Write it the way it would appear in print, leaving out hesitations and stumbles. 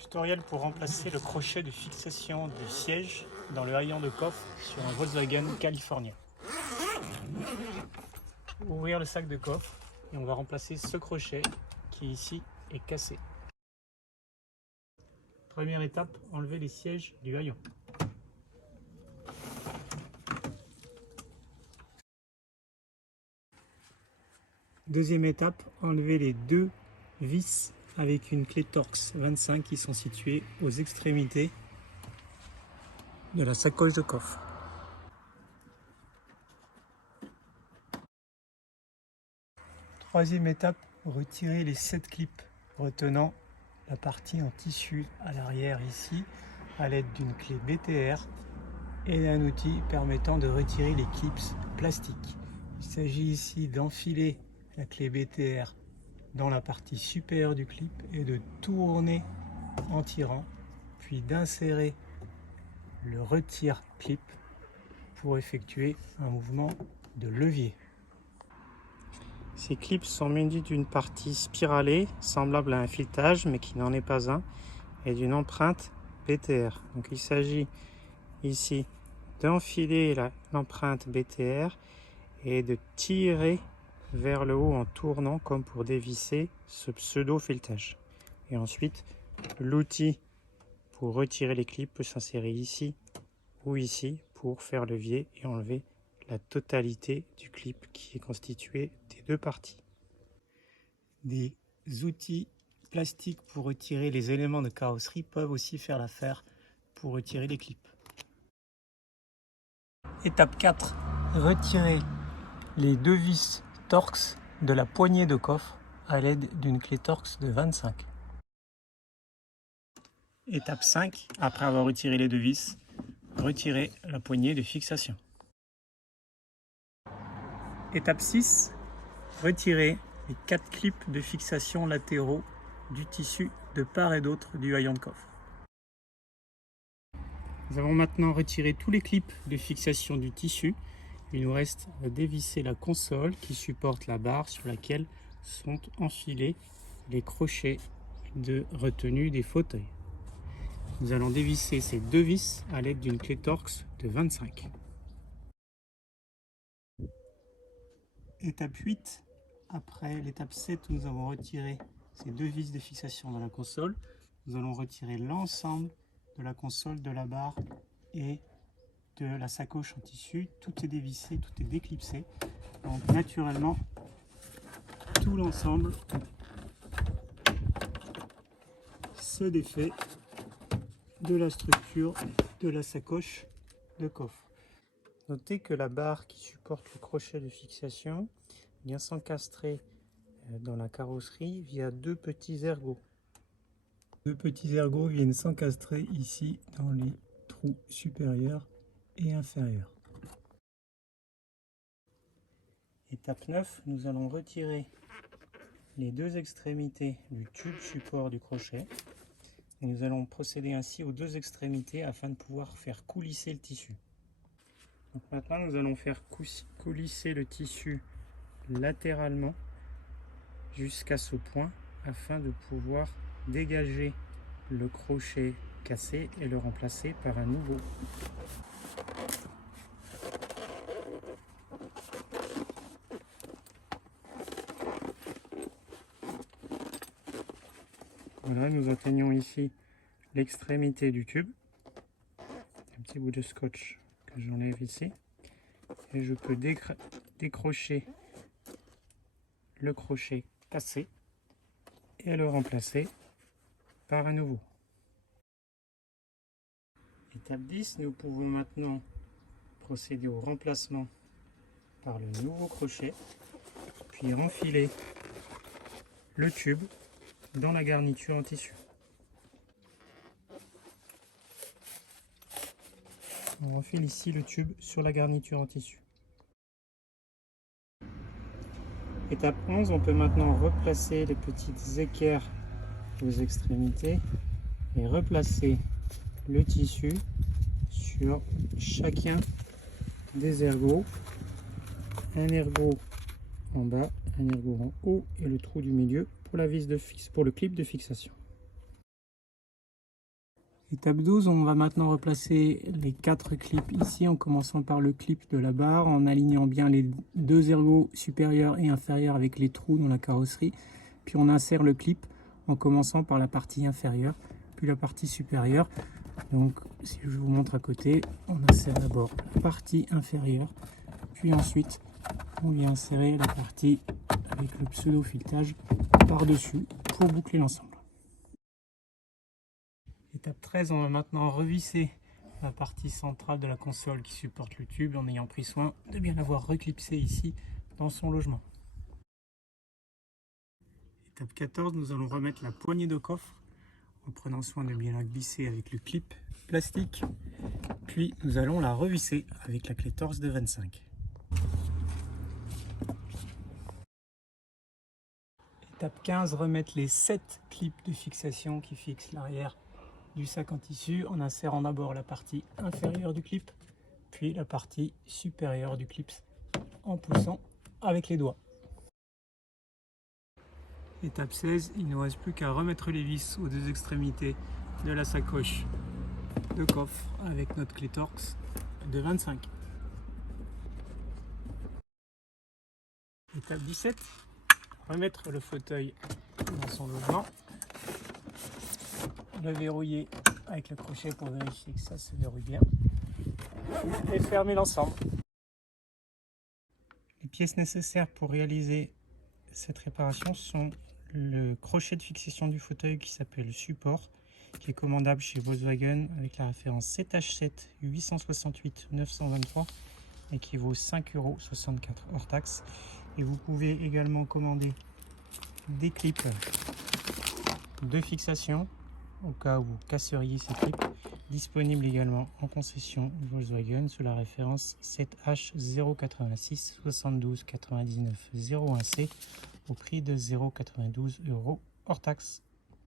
Tutoriel pour remplacer le crochet de fixation du siège dans le haillon de coffre sur un Volkswagen californien. Ouvrir le sac de coffre et on va remplacer ce crochet qui ici est cassé. Première étape, enlever les sièges du haillon. Deuxième étape, enlever les deux vis avec une clé Torx 25 qui sont situées aux extrémités de la sacoche de coffre. Troisième étape, retirer les 7 clips retenant la partie en tissu à l'arrière ici à l'aide d'une clé BTR et d'un outil permettant de retirer les clips plastiques. Il s'agit ici d'enfiler la clé BTR dans la partie supérieure du clip et de tourner en tirant, puis d'insérer le retire clip pour effectuer un mouvement de levier. Ces clips sont munis d'une partie spiralée semblable à un filetage mais qui n'en est pas un et d'une empreinte BTR. Donc il s'agit ici d'enfiler l'empreinte BTR et de tirer vers le haut en tournant comme pour dévisser ce pseudo filetage. Et ensuite l'outil pour retirer les clips peut s'insérer ici ou ici pour faire levier et enlever la totalité du clip qui est constitué des deux parties. Des outils plastiques pour retirer les éléments de carrosserie peuvent aussi faire l'affaire pour retirer les clips. Étape 4. Retirer les deux vis Torx de la poignée de coffre à l'aide d'une clé Torx de 25. Étape 5. Après avoir retiré les deux vis, retirer la poignée de fixation. Étape 6. Retirer les 4 clips de fixation latéraux du tissu de part et d'autre du haillon de coffre. Nous avons maintenant retiré tous les clips de fixation du tissu. Il nous reste à dévisser la console qui supporte la barre sur laquelle sont enfilés les crochets de retenue des fauteuils. Nous allons dévisser ces deux vis à l'aide d'une clé Torx de 25. Étape 8. Après l'étape 7 où nous avons retiré ces deux vis de fixation dans la console, nous allons retirer l'ensemble de la console, de la barre et de la sacoche en tissu. Tout est dévissé, tout est déclipsé. Donc naturellement, tout l'ensemble se défait de la structure de la sacoche de coffre. Notez que la barre qui supporte le crochet de fixation vient s'encastrer dans la carrosserie via deux petits ergots. Deux petits ergots viennent s'encastrer ici dans les trous supérieurs et inférieurs. Étape 9, nous allons retirer les deux extrémités du tube support du crochet. Et nous allons procéder ainsi aux deux extrémités afin de pouvoir faire coulisser le tissu. Donc maintenant nous allons faire coulisser le tissu latéralement jusqu'à ce point afin de pouvoir dégager le crochet cassé et le remplacer par un nouveau. Voilà, nous atteignons ici l'extrémité du tube. Un petit bout de scotch que j'enlève ici. Et je peux décrocher le crochet cassé et le remplacer par un nouveau. Étape 10, nous pouvons maintenant procéder au remplacement par le nouveau crochet, puis enfiler le tube dans la garniture en tissu. On enfile ici le tube sur la garniture en tissu. Étape 11, on peut maintenant replacer les petites équerres aux extrémités et replacer le tissu sur chacun des ergots. Un ergot en bas, un ergot en haut et le trou du milieu pour la vis pour le clip de fixation. Étape 12, on va maintenant replacer les 4 clips ici en commençant par le clip de la barre, en alignant bien les 2 ergots supérieurs et inférieurs avec les trous dans la carrosserie. Puis on insère le clip en commençant par la partie inférieure, puis la partie supérieure. Donc si je vous montre à côté, on insère d'abord la partie inférieure, puis ensuite on vient insérer la partie avec le pseudo-filetage par-dessus pour boucler l'ensemble. Étape 13, on va maintenant revisser la partie centrale de la console qui supporte le tube en ayant pris soin de bien l'avoir reclipsé ici dans son logement. Étape 14, nous allons remettre la poignée de coffre en prenant soin de bien la glisser avec le clip plastique. Puis nous allons la revisser avec la clé torse de 25. Étape 15, remettre les 7 clips de fixation qui fixent l'arrière du sac en tissu en insérant d'abord la partie inférieure du clip, puis la partie supérieure du clip en poussant avec les doigts. Étape 16, il ne nous reste plus qu'à remettre les vis aux 2 extrémités de la sacoche de coffre avec notre clé torx de 25. Étape 17, remettre le fauteuil dans son logement, le verrouiller avec le crochet pour vérifier que ça se verrouille bien et fermer l'ensemble. Les pièces nécessaires pour réaliser cette réparation sont le crochet de fixation du fauteuil qui s'appelle support, qui est commandable chez Volkswagen avec la référence 7H7 868 923 et qui vaut 5,64 € hors taxe. Et vous pouvez également commander des clips de fixation au cas où vous casseriez ces clips, disponibles également en concession Volkswagen sous la référence 7H086 72 99 01C au prix de 0,92 € hors taxe.